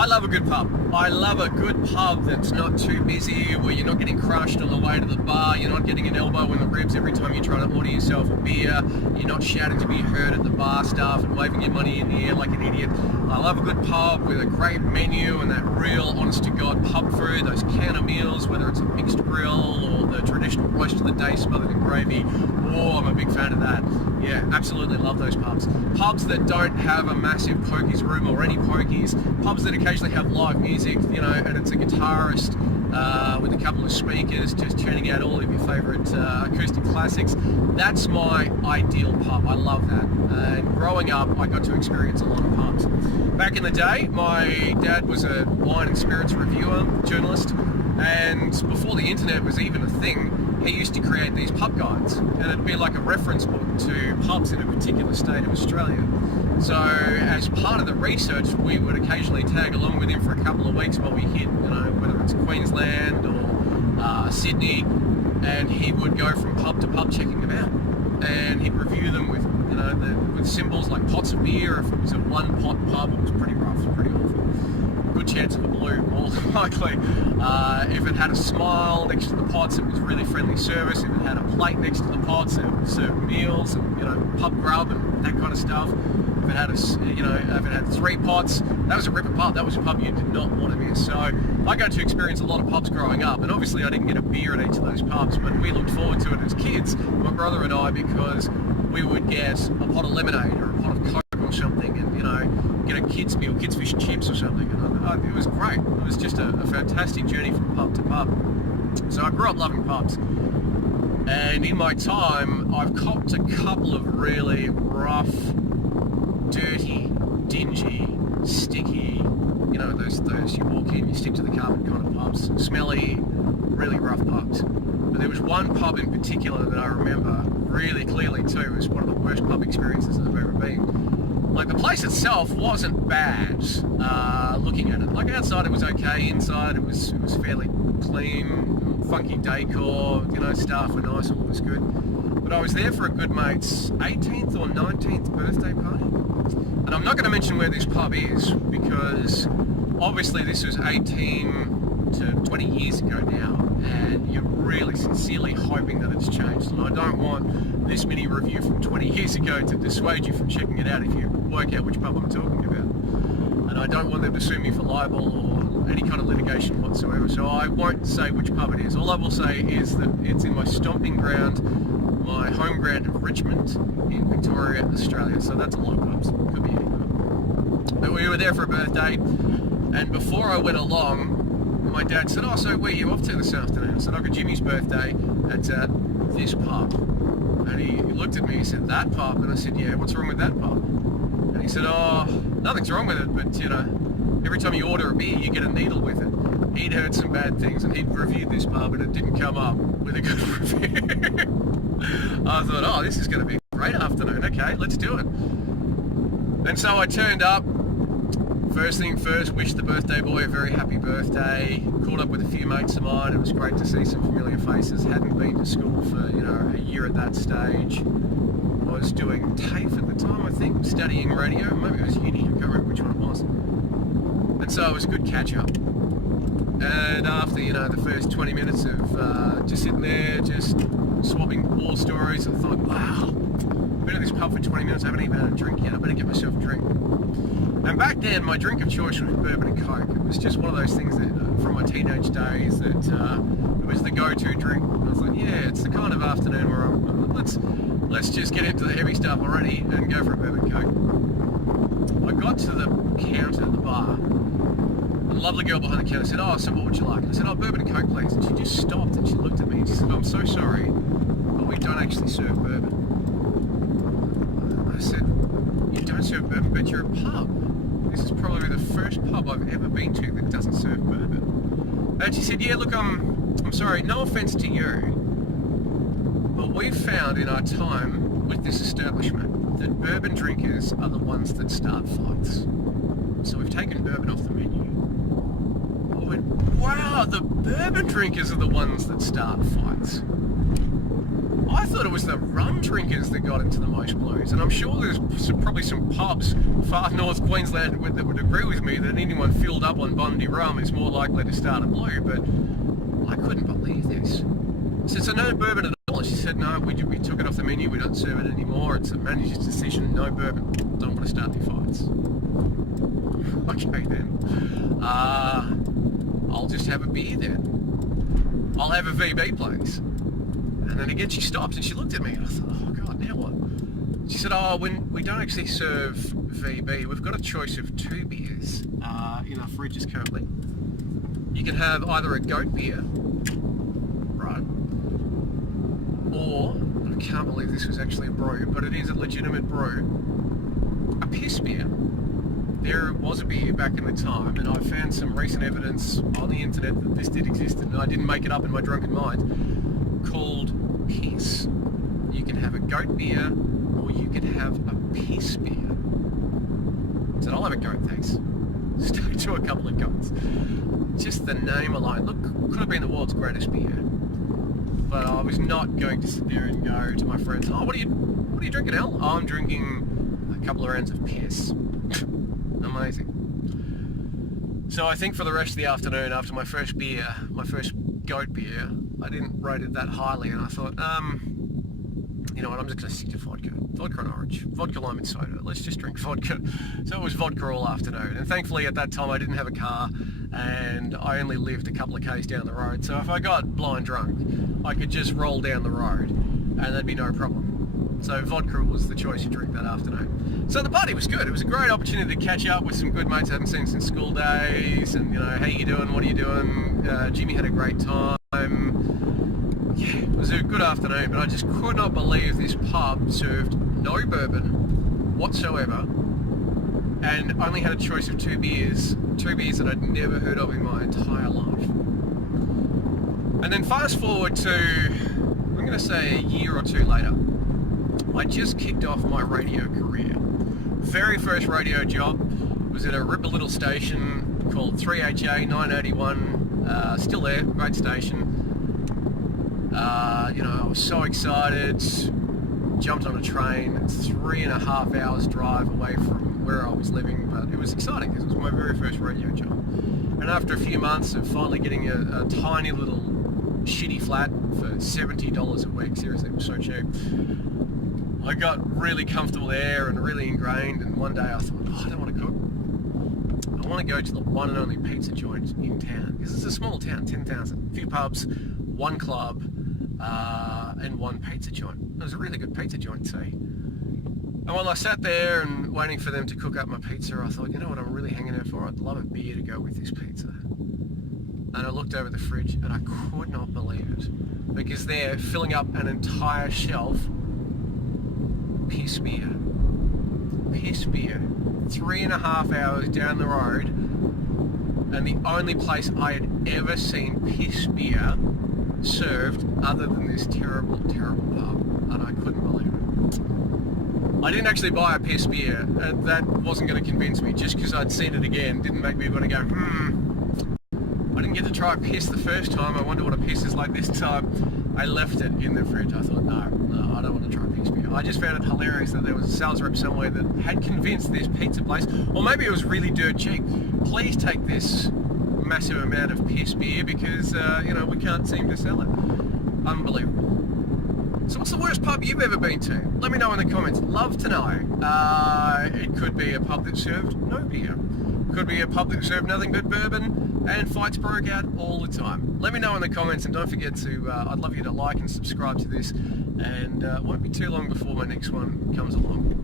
I love a good pub. I love a good pub that's not too busy, where you're not getting crushed on the way to the bar, you're not getting an elbow in the ribs every time you try to order yourself a beer, you're not shouting to be heard at the bar staff and waving your money in the air like an idiot. I love a good pub with a great menu and that real honest-to-God pub food, those counter meals, whether it's a mixed grill or the traditional roast of the day smothered in gravy. Oh, I'm a big fan of that. Yeah, absolutely love those pubs. Pubs that don't have a massive pokies room or any pokies. Pubs that occasionally have live music, you know, and it's a guitarist with a couple of speakers just turning out all of your favourite acoustic classics. That's my ideal pub. I love that. And growing up, I got to experience a lot of pubs. Back in the day, my dad was a wine and spirits reviewer, journalist, and before the internet was even a thing, he used to create these pub guides, and it'd be like a reference book to pubs in a particular state of Australia. So as part of the research, we would occasionally tag along with him for a couple of weeks while we hit, you know, whether it's Queensland or Sydney, and he would go from pub to pub checking them out, and he'd review them with, you know, with symbols like pots of beer. If it was a one pot pub, it was pretty rough, pretty awful. Good chance of a blue, more likely. If it had a smile next to the pots, it was really friendly service. If it had a plate next to the pots, it served meals and, you know, pub grub and that kind of stuff. If it had if it had 3 pots, that was a ripper pub. That was a pub you did not want to miss. So I got to experience a lot of pubs growing up, and obviously I didn't get a beer at each of those pubs, but we looked forward to it as kids, my brother and I, because we would get a pot of lemonade or a pot of Coke or something, and, you know, get a kids meal, kids fish and chips or something. And it was great. It was just a fantastic journey from pub to pub. So I grew up loving pubs. And in my time, I've copped a couple of really rough, dirty, dingy, sticky, you know, those you walk in, you stick to the carpet kind of pubs, smelly, really rough pubs. But there was one pub in particular that I remember really clearly too. It was one of the worst pub experiences I've ever been. Like, the place itself wasn't bad, looking at it. Like, outside it was okay, inside it was fairly clean, funky decor, you know, staff were nice, all was good. But I was there for a good mate's 18th or 19th birthday party. And I'm not going to mention where this pub is, because obviously this was 18 to 20 years ago now, and you're really sincerely hoping that it's changed. And I don't want this mini review from 20 years ago to dissuade you from checking it out if you work out which pub I'm talking about. And I don't want them to sue me for libel or any kind of litigation whatsoever, so I won't say which pub it is. All I will say is that it's in my stomping ground, my home ground of Richmond in Victoria, Australia. So that's a lot of pubs, could be any pub. But we were there for a birthday, and before I went along, my dad said, "Oh, so where are you off to this afternoon?" I said, "I've got Jimmy's birthday, it's at this pub." And he looked at me, he said, "That pub?" And I said, "Yeah, what's wrong with that pub?" And he said, "Oh, nothing's wrong with it, but, you know, every time you order a beer, you get a needle with it." He'd heard some bad things, and he'd reviewed this pub, and it didn't come up with a good review. I thought, oh, this is going to be a great afternoon. Okay, let's do it. And so I turned up. First thing first, wished the birthday boy a very happy birthday. Caught up with a few mates of mine. It was great to see some familiar faces. Hadn't been to school for, you know, a year at that stage. I was doing TAFE at the time, I think, studying radio. Maybe it was uni, I can't remember which one it was. And so it was a good catch up. And after, you know, the first 20 minutes of just sitting there, just swapping war stories, I thought, wow, I've been at this pub for 20 minutes, I haven't even had a drink yet, I better get myself a drink. And back then, my drink of choice was bourbon and Coke. It was just one of those things that, from my teenage days, that it was the go-to drink. And I was like, yeah, it's the kind of afternoon where let's just get into the heavy stuff already and go for a bourbon Coke. I got to the counter at the bar. A lovely girl behind the counter said, "Oh, so what would you like?" And I said, "Oh, bourbon and Coke, please." And she just stopped and she looked at me and she said, "I'm so sorry, but we don't actually serve bourbon." I said, "You don't serve bourbon, but you're a pub. This is probably the first pub I've ever been to that doesn't serve bourbon." And she said, "Yeah, look, I'm sorry, no offence to you, but we've found in our time with this establishment that bourbon drinkers are the ones that start fights. So we've taken bourbon off the menu." I went, wow, the bourbon drinkers are the ones that start fights. I thought it was the rum drinkers that got into the most blues, and I'm sure there's probably some pubs far north Queensland that would agree with me that anyone filled up on Bondi rum is more likely to start a blue, but I couldn't believe this. I said, so no bourbon at all? And she said, no, we took it off the menu, we don't serve it anymore, it's a manager's decision, no bourbon, don't want to start any fights. Okay then, I'll just have a beer then. I'll have a VB please. And then again she stopped and she looked at me and I thought, oh God, now what? She said, oh, we don't actually serve VB, we've got a choice of 2 beers in our fridges currently. You can have either a goat beer, right, or, I can't believe this was actually a brew, but it is a legitimate brew, a piss beer. There was a beer back in the time, and I found some recent evidence on the internet that this did exist, and I didn't make it up in my drunken mind, called piss. You can have a goat beer, or you can have a piss beer. I said, I'll have a goat, thanks. Stuck to a couple of goats. Just the name alone, look, could have been the world's greatest beer. But I was not going to sit there and go to my friends, oh, what are you drinking, Al? Oh, I'm drinking a couple of rounds of piss. Amazing. So I think for the rest of the afternoon, after my first beer, my first goat beer, I didn't rate it that highly, and I thought, you know what, I'm just going to stick to vodka. Vodka and orange. Vodka, lime and soda. Let's just drink vodka. So it was vodka all afternoon. And thankfully at that time I didn't have a car and I only lived a couple of k's down the road. So if I got blind drunk, I could just roll down the road and there'd be no problem. So vodka was the choice to drink that afternoon. So the party was good. It was a great opportunity to catch up with some good mates I haven't seen since school days and, you know, how you doing? What are you doing? Jimmy had a great time. Yeah, it was a good afternoon, but I just could not believe this pub served no bourbon whatsoever and only had a choice of 2 beers that I'd never heard of in my entire life. And then fast forward to, I'm going to say a year or 2 later, I just kicked off my radio career. Very first radio job was at a ripper little station called 3HA 981, still there, great station. You know, I was so excited, jumped on a train, 3.5 hours drive away from where I was living, but it was exciting because it was my very first radio job. And after a few months of finally getting a tiny little shitty flat for $70 a week, seriously, it was so cheap, I got really comfortable there and really ingrained, and one day I thought, oh, I don't want to cook. I want to go to the one and only pizza joint in town, because it's a small town, 10,000, a few pubs, 1 club, and 1 pizza joint. It was a really good pizza joint, see. And while I sat there and waiting for them to cook up my pizza, I thought, you know what I'm really hanging out for? I'd love a beer to go with this pizza. And I looked over the fridge and I could not believe it, because they're filling up an entire shelf. Piss beer. Piss beer. 3.5 hours down the road, and the only place I had ever seen piss beer served other than this terrible, terrible pub, and I couldn't believe it. I didn't actually buy a piss beer, and that wasn't going to convince me. Just because I'd seen it again didn't make me want to go, I didn't get to try piss the first time, I wonder what a piss is like this time. I left it in the fridge. I thought, no, I don't want to try piss beer. I just found it hilarious that there was a sales rep somewhere that had convinced this pizza place, or maybe it was really dirt cheap, please take this massive amount of piss beer because, you know, we can't seem to sell it. Unbelievable. So what's the worst pub you've ever been to? Let me know in the comments. Love to know. It could be a pub that served no beer. Could be a pub that served nothing but bourbon, and fights broke out all the time. Let me know in the comments, and don't forget to, I'd love you to like and subscribe to this, and it won't be too long before my next one comes along.